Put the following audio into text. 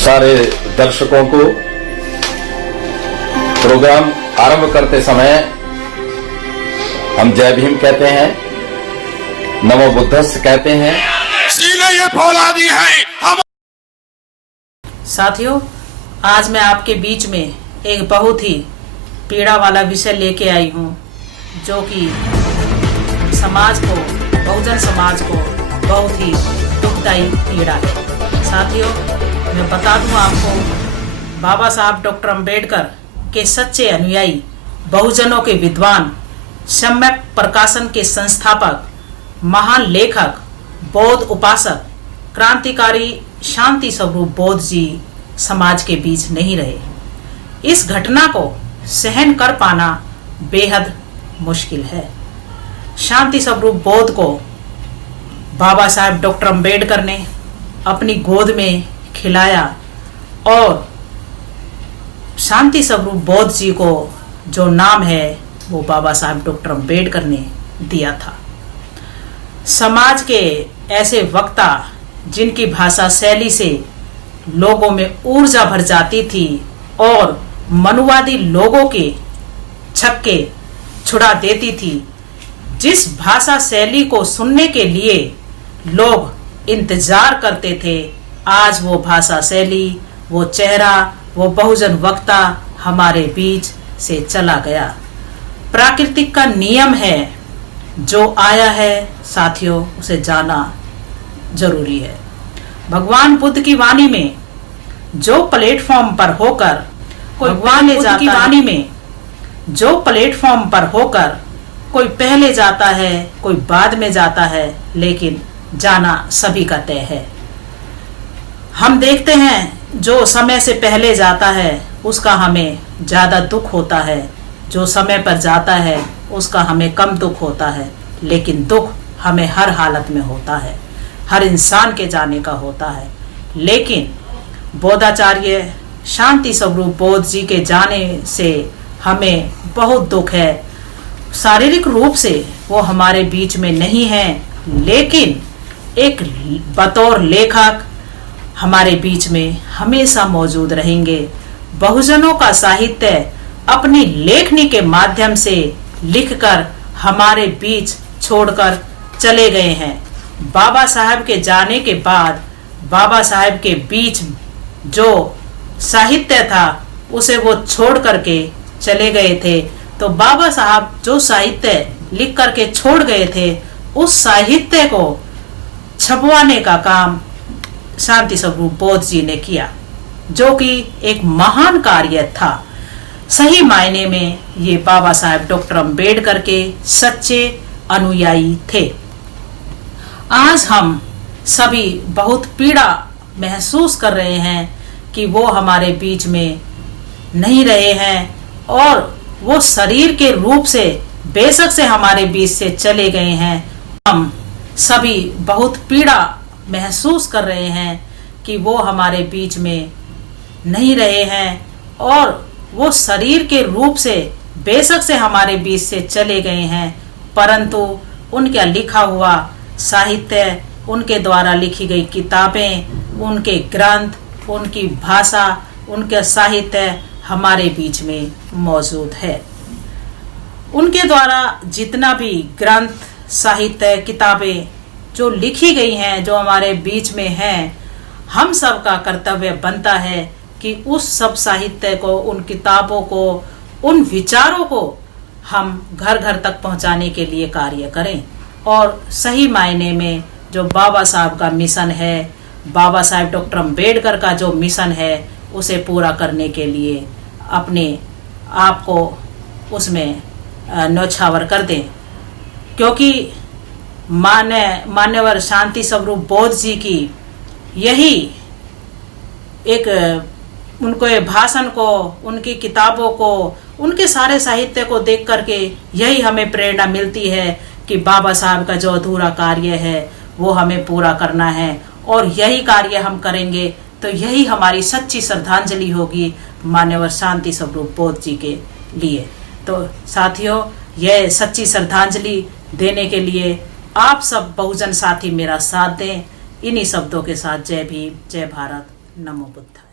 सारे दर्शकों को प्रोग्राम आरंभ करते समय हम जय भीम कहते हैं, नमो बुद्धस्स कहते हैं। सीने ये फौलादी है हम। साथियों, आज मैं आपके बीच में एक बहुत ही पीड़ा वाला विषय लेके आई हूँ, जो कि समाज को, बहुजन समाज को बहुत ही दुखदायी पीड़ा है। साथियों, मैं बता दूं आपको, बाबा साहब डॉक्टर अंबेडकर के सच्चे अनुयायी, बहुजनों के विद्वान, सम्यक प्रकाशन के संस्थापक, महान लेखक, बौद्ध उपासक, क्रांतिकारी शांति स्वरूप बौद्ध जी समाज के बीच नहीं रहे। इस घटना को सहन कर पाना बेहद मुश्किल है। शांति स्वरूप बौद्ध को बाबा साहब डॉक्टर अंबेडकर ने अपनी गोद में खिलाया और शांति स्वरूप बौद्ध जी को जो नाम है वो बाबा साहब डॉक्टर अंबेडकर ने दिया था। समाज के ऐसे वक्ता जिनकी भाषा शैली से लोगों में ऊर्जा भर जाती थी और मनुवादी लोगों के छक्के छुड़ा देती थी, जिस भाषा शैली को सुनने के लिए लोग इंतजार करते थे, आज वो भाषा शैली, वो चेहरा, वो बहुजन वक्ता हमारे बीच से चला गया। प्राकृतिक का नियम है, जो आया है साथियों उसे जाना जरूरी है। भगवान बुद्ध की वाणी में जो प्लेटफॉर्म पर होकर भगवान बुद्ध की वाणी में जो प्लेटफॉर्म पर होकर कोई पहले जाता है, कोई बाद में जाता है, लेकिन जाना सभी का तय है। हम देखते हैं जो समय से पहले जाता है उसका हमें ज्यादा दुख होता है, जो समय पर जाता है उसका हमें कम दुख होता है, लेकिन दुख हमें हर हालत में होता है, हर इंसान के जाने का होता है। लेकिन बोधाचार्य शांति स्वरूप बौद्ध जी के जाने से हमें बहुत दुख है। शारीरिक रूप से वो हमारे बीच में नहीं है, लेकिन एक बतौर लेखक हमारे बीच में हमेशा मौजूद रहेंगे। बहुजनों का साहित्य अपनी लेखनी के माध्यम से लिखकर हमारे बीच छोड़कर चले गए हैं। बाबा साहब के जाने के बाद बाबा साहब के बीच जो साहित्य था उसे वो छोड़ करके चले गए थे। तो बाबा साहब जो साहित्य लिख करके छोड़ गए थे, उस साहित्य को छपवाने का काम शांति स्वरूप बौद्ध जी ने किया, जो कि एक महान कार्य था। सही मायने में ये बाबा साहब डॉक्टर अंबेडकर के सच्चे अनुयायी थे। आज हम सभी बहुत पीड़ा महसूस कर रहे हैं कि वो हमारे बीच में नहीं रहे हैं और वो शरीर के रूप से बेशक से हमारे बीच से चले गए हैं। हम सभी बहुत पीड़ा महसूस कर रहे हैं कि वो हमारे बीच में नहीं रहे हैं और वो शरीर के रूप से बेशक से हमारे बीच से चले गए हैं, परंतु उनका लिखा हुआ साहित्य, उनके द्वारा लिखी गई किताबें, उनके ग्रंथ, उनकी भाषा, उनके साहित्य हमारे बीच में मौजूद है। उनके द्वारा जितना भी ग्रंथ, साहित्य, किताबें जो लिखी गई हैं, जो हमारे बीच में हैं, हम सब का कर्तव्य बनता है कि उस सब साहित्य को, उन किताबों को, उन विचारों को हम घर घर तक पहुंचाने के लिए कार्य करें और सही मायने में जो बाबा साहब का मिशन है, बाबा साहब डॉक्टर अंबेडकर का जो मिशन है, उसे पूरा करने के लिए अपने आप को उसमें न्यौछावर कर दें। क्योंकि मान्यवर शांति स्वरूप बौद्ध जी की यही एक, उनको भाषण को, उनकी किताबों को, उनके सारे साहित्य को देख करके यही हमें प्रेरणा मिलती है कि बाबा साहब का जो अधूरा कार्य है वो हमें पूरा करना है, और यही कार्य हम करेंगे तो यही हमारी सच्ची श्रद्धांजलि होगी मान्यवर शांति स्वरूप बौद्ध जी के लिए। तो साथियों, यह सच्ची श्रद्धांजलि देने के लिए आप सब बहुजन साथी मेरा साथ दें। इन्हीं शब्दों के साथ जय भीम, जय भारत, नमो बुद्ध।